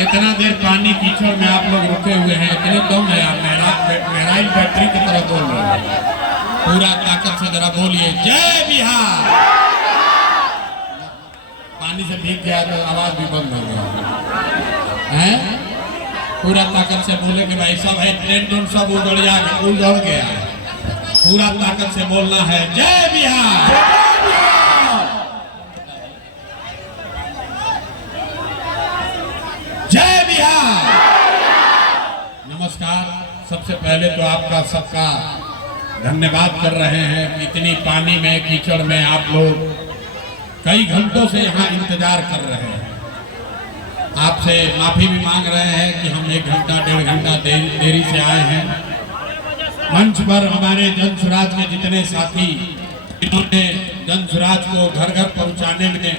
इतना देर पानी कीचड़ में आप लोग रुके हुए हैं, इतने दम है आप मेराइल बैटरी की तरह बोल रहे हैं। पूरा ताकत से जरा बोलिए जय बिहार। पानी से भीग गया तो आवाज भी बंद हो गया है। पूरा ताकत से बोले कि भाई सब है ट्रेन सब उड़ गया। पूरा ताकत से बोलना है जय बिहार। जय बिहार। नमस्कार। सबसे पहले तो आपका सबका धन्यवाद कर रहे हैं कि इतनी पानी में कीचड़ में आप लोग कई घंटों से यहाँ इंतजार कर रहे हैं। आपसे माफी भी मांग रहे हैं कि हम 1 घंटा 1.5 घंटा देरी से आए हैं। मंच पर हमारे जन स्वराज के जितने साथी इन्होंने जन स्वराज को घर घर पहुंचाने में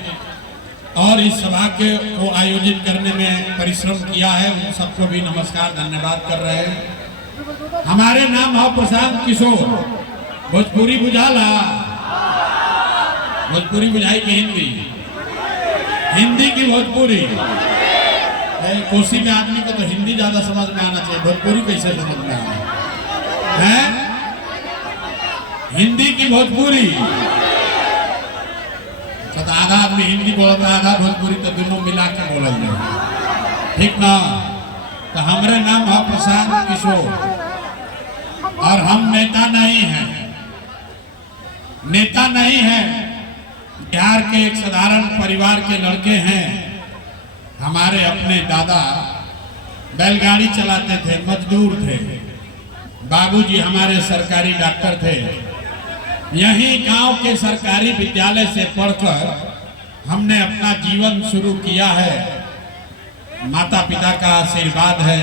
और इस सभा को आयोजित करने में परिश्रम किया है, उन सबको भी नमस्कार धन्यवाद कर रहे हैं। हमारे नाम है प्रशांत किशोर। भोजपुरी बुझाला, भोजपुरी बुझाई की हिंदी, हिंदी की भोजपुरी। कोसी में आदमी को तो हिंदी ज्यादा समझ में आना चाहिए, भोजपुरी कैसे समझ में आना है? हिंदी की भोजपुरी। तो आधा आदमी हिंदी बोलता है, आधा भोजपुरी, तो दोनों मिला के बोला जाए, ठीक ना? तो हमारे नाम है प्रशांत किशोर और हम नेता नहीं हैं, नेता नहीं हैं। बिहार के एक साधारण परिवार के लड़के हैं। हमारे अपने दादा बैलगाड़ी चलाते थे, मजदूर थे। बाबूजी हमारे सरकारी डॉक्टर थे। यही गांव के सरकारी विद्यालय से पढ़कर हमने अपना जीवन शुरू किया है। माता पिता का आशीर्वाद है,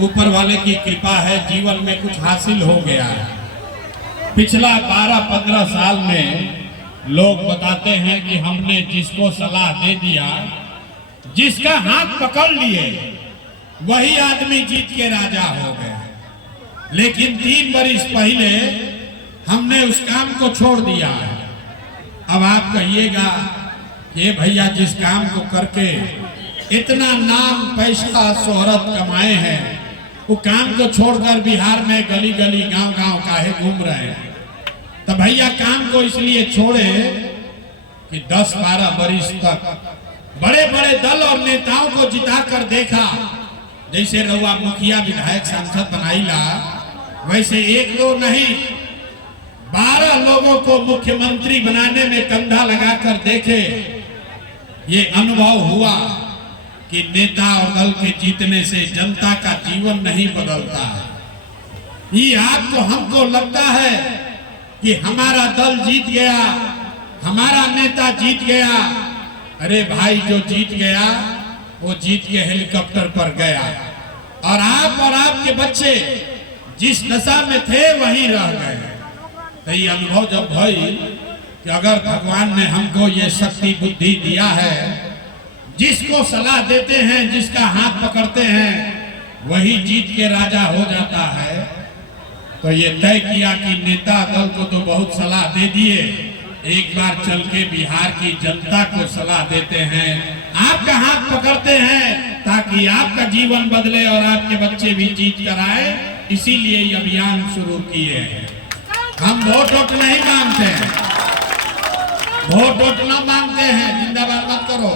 ऊपर वाले की कृपा है, जीवन में कुछ हासिल हो गया है। पिछला 12-15 साल में लोग बताते हैं कि हमने जिसको सलाह दे दिया, जिसका हाथ पकड़ लिए, वही आदमी जीत के राजा हो गए। लेकिन 3 बरस पहले हमने उस काम को छोड़ दिया है। अब आप कहिएगा ये भैया जिस काम को करके इतना नाम पैसा शोहरत कमाए हैं, वो काम को छोड़कर बिहार में गली गली गांव गांव काहे घूम रहे हैं? तो भैया काम को इसलिए छोड़े कि 10-12 बरस तक बड़े बड़े दल और नेताओं को जिताकर देखा। जैसे रउआ मुखिया विधायक सांसद बनाईला, वैसे 1-2 नहीं 12 लोगों को मुख्यमंत्री बनाने में कंधा लगाकर देखे। ये अनुभव हुआ कि नेता और दल के जीतने से जनता का जीवन नहीं बदलता। ये आपको हमको लगता है कि हमारा दल जीत गया, हमारा नेता जीत गया। अरे भाई, जो जीत गया वो जीत के हेलीकॉप्टर पर गया और आप और आपके बच्चे जिस दशा में थे वहीं रह गए। तो ये अनुभव जब भई कि अगर भगवान ने हमको ये शक्ति बुद्धि दिया है, जिसको सलाह देते हैं, जिसका हाथ पकड़ते हैं, वही जीत के राजा हो जाता है। तो ये तय किया कि नेता दल को तो बहुत सलाह दे दिए, एक बार चल के बिहार की जनता को सलाह देते हैं, आपका हाथ पकड़ते हैं ताकि आपका जीवन बदले और आपके बच्चे भी जीत कर आए। इसीलिए ये अभियान शुरू किए हैं। हम वोट नहीं मांगते हैं, वोट न मांगते हैं। जिंदाबाद मत करो,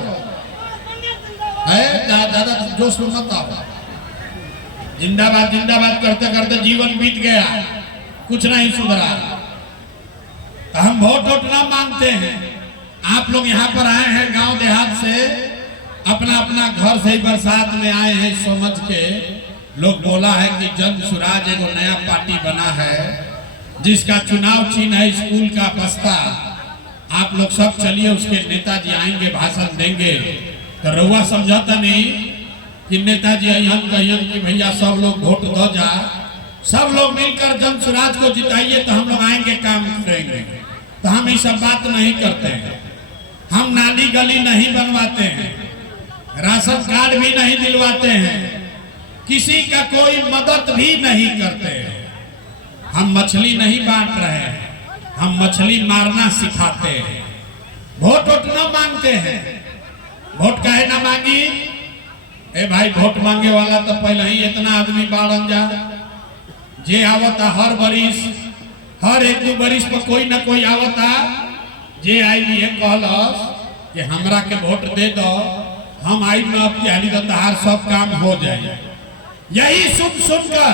ज्यादा जोश में मत आओ। जिंदाबाद जिंदाबाद करते करते जीवन बीत गया, कुछ नहीं सुधरा। तो हम वोट न मांगते हैं। आप लोग यहाँ पर आए हैं गांव देहात से, अपना अपना घर से बरसात में आए हैं समझ के। लोग बोला है कि जन स्वराज एगो नया पार्टी बना है, जिसका चुनाव चिन्ह है स्कूल का बस्ता। आप लोग सब चलिए, उसके नेताजी आएंगे, भाषण देंगे। तो रउआ समझाता नहीं कि नेताजी अहन कहन कि भैया सब लोग वोट दो जा, सब लोग मिलकर जन स्वराज को जिताइए तो हम लोग आएंगे, काम करेंगे। तो हम ये सब बात नहीं करते हैं। हम नाली गली नहीं बनवाते हैं, राशन कार्ड भी नहीं दिलवाते हैं, किसी का कोई मदद भी नहीं करते हैं। हम मछली नहीं बांट रहे हैं, हम मछली मारना सिखाते हैं। वोट न मांगते हैं। वोट काहे ना मांगी? ए भाई वोट मांगे वाला तो पहले ही इतना आदमी बाड़न जा जे आवता हर बरिस हर एक दो बरिस पर कोई ना कोई आवता जे आई भी है कहलस कि हमरा के वोट दे दो हम आई न आपकी हाली तो तहार सब काम हो जाए। यही सुन सुनकर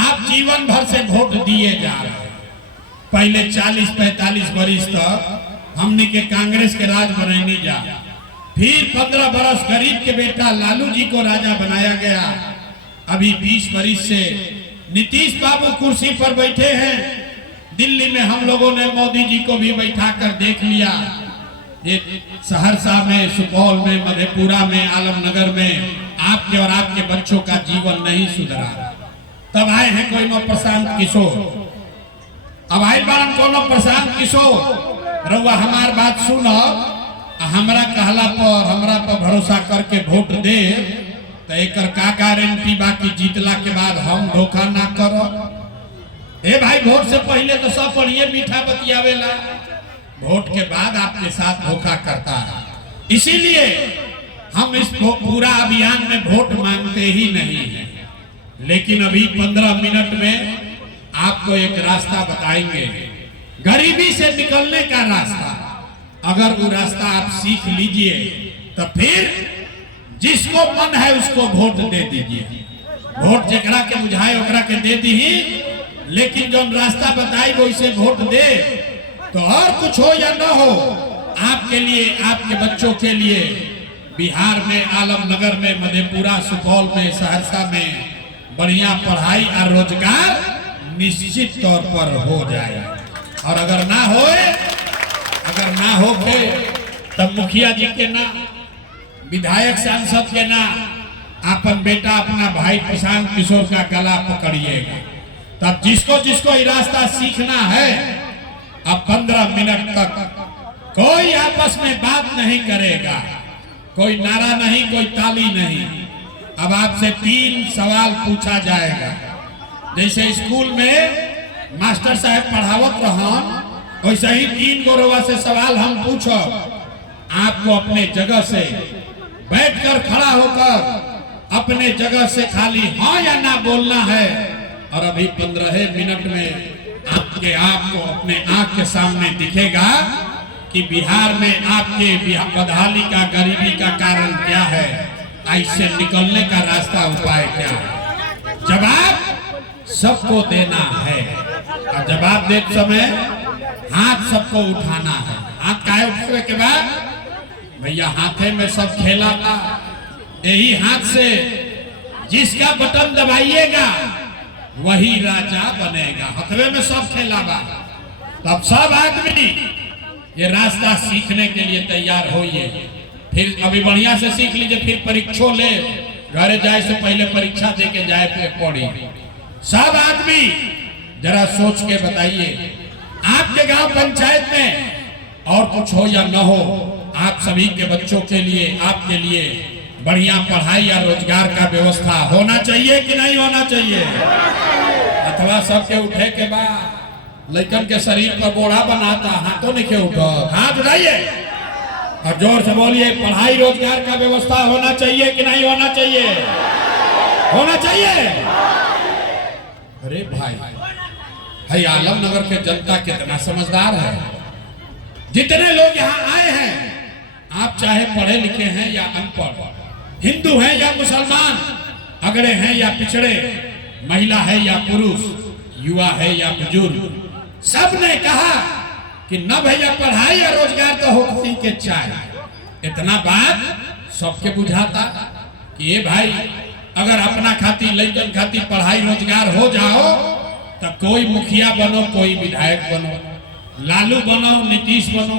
आप जीवन भर से वोट दिए जा रहे हैं। पहले 40-45 बरिस तक हमने के कांग्रेस के राज बनैनी जा, फिर 15 बरस गरीब के बेटा लालू जी को राजा बनाया गया। अभी 20 बरिस से नीतीश बाबू कुर्सी पर बैठे हैं। दिल्ली में हम लोगों ने मोदी जी को भी बैठा कर देख लिया। ये सहरसा में, सुपौल में, मधेपुरा में, आलमनगर में आपके और आपके बच्चों का जीवन नहीं सुधरा। तब आए हैं कोई नो प्रशांत किशोर, अब आए बारन कोनो प्रशांत किशोर रउआ हमार बात सुनो, हमरा कहला पर हमरा पर भरोसा करके वोट दे तो एक का गारंटी बाकी जीतला के बाद हम धोखा ना करो। ए भाई वोट से पहले तो सब बढ़िया मीठा बतियावेला, वोट के बाद आपके साथ धोखा करता है। इसीलिए हम इस पूरा अभियान में वोट मांगते ही नहीं है। लेकिन अभी 15 मिनट में आपको एक रास्ता बताएंगे, गरीबी से निकलने का रास्ता। अगर वो रास्ता आप सीख लीजिए तो फिर जिसको मन है उसको वोट दे दीजिए। वोट जकरा के बुझाए ओकरा के दे दी, लेकिन जो रास्ता बताई वो इसे वोट दे तो और कुछ हो या न हो आपके लिए, आपके बच्चों के लिए बिहार में, आलमनगर में, मधेपुरा, सुपौल में, सहरसा में बढ़िया पढ़ाई और रोजगार निश्चित तौर पर हो जाए। और अगर ना हो के तब मुखिया जी के ना, विधायक सांसद के ना, अपन बेटा अपना भाई प्रशांत किशोर का गला पकड़िएगा। तब जिसको जिसको ये रास्ता सीखना है, अब 15 मिनट तक कोई आपस में बात नहीं करेगा, कोई नारा नहीं, कोई ताली नहीं। अब आपसे 3 सवाल पूछा जाएगा। जैसे स्कूल में मास्टर साहब पढ़ावत रहन, वैसे ही 3 गोरवा से सवाल हम पूछो। आपको अपने जगह से बैठकर, खड़ा होकर अपने जगह से खाली हाँ या ना बोलना है। और अभी 15 मिनट में आपके आपको अपने आंख के सामने दिखेगा कि बिहार में आपके बदहाली का, गरीबी का कारण क्या है, इससे निकलने का रास्ता, उपाय क्या है। जवाब सबको देना है और जवाब देते समय हाथ सबको उठाना है। हाथ काहे उठावे के बाद भैया हाथे में सब खेला था, यही हाथ से जिसका बटन दबाइएगा वही राजा बनेगा। हथवे में सब खेला बा। तब सब आदमी ये रास्ता सीखने के लिए तैयार होइए। फिर अभी बढ़िया से सीख लीजिए, फिर परीक्षा ले, घरे जाए से पहले परीक्षा दे के जाए पे पड़ी। सब आदमी जरा सोच के बताइए, आपके गांव पंचायत में और कुछ हो या न हो, आप सभी के बच्चों के लिए, आपके लिए बढ़िया पढ़ाई या रोजगार का व्यवस्था होना चाहिए कि नहीं होना चाहिए। अथवा सबके उठे के बाद लड़कन के शरीर पर बोड़ा बनाता, हाथों नहीं के उठो, हाथ उठाइए और जोर से बोलिए, पढ़ाई रोजगार का व्यवस्था होना चाहिए कि नहीं होना चाहिए। होना चाहिए। अरे भाई आलमनगर के जनता कितना समझदार है। जितने लोग यहाँ आए हैं, आप चाहे पढ़े लिखे हैं या अनपढ़, हिंदू हैं या मुसलमान, अगड़े हैं या पिछड़े, महिला है या पुरुष, युवा है या बुजुर्ग, सब ने कहा कि न भैया पढ़ाई या रोजगार तो होती के चाहिए। इतना बात सबके बुझाता कि ये भाई अगर अपना खातिर, लड़कन खातिर पढ़ाई रोजगार हो जाओ तो कोई मुखिया बनो, कोई विधायक बनो, लालू बनो, नीतीश बनो,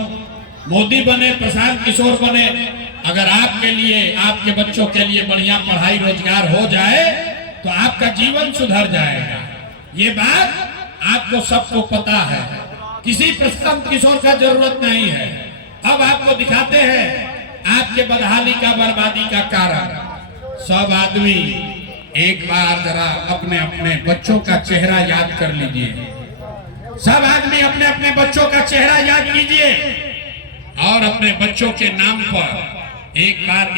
मोदी बने, प्रशांत किशोर बने, अगर आपके लिए, आपके बच्चों के लिए बढ़िया पढ़ाई रोजगार हो जाए तो आपका जीवन सुधर जाएगा। ये बात आपको सबको पता है, किसी प्रशांत किशोर का जरूरत नहीं है। अब आपको दिखाते हैं आपके बदहाली का, बर्बादी का कारण। सब आदमी एक बार जरा अपने अपने बच्चों का चेहरा याद कर लीजिए। सब आदमी अपने अपने बच्चों का चेहरा याद कीजिए और अपने बच्चों के नाम पर एक बार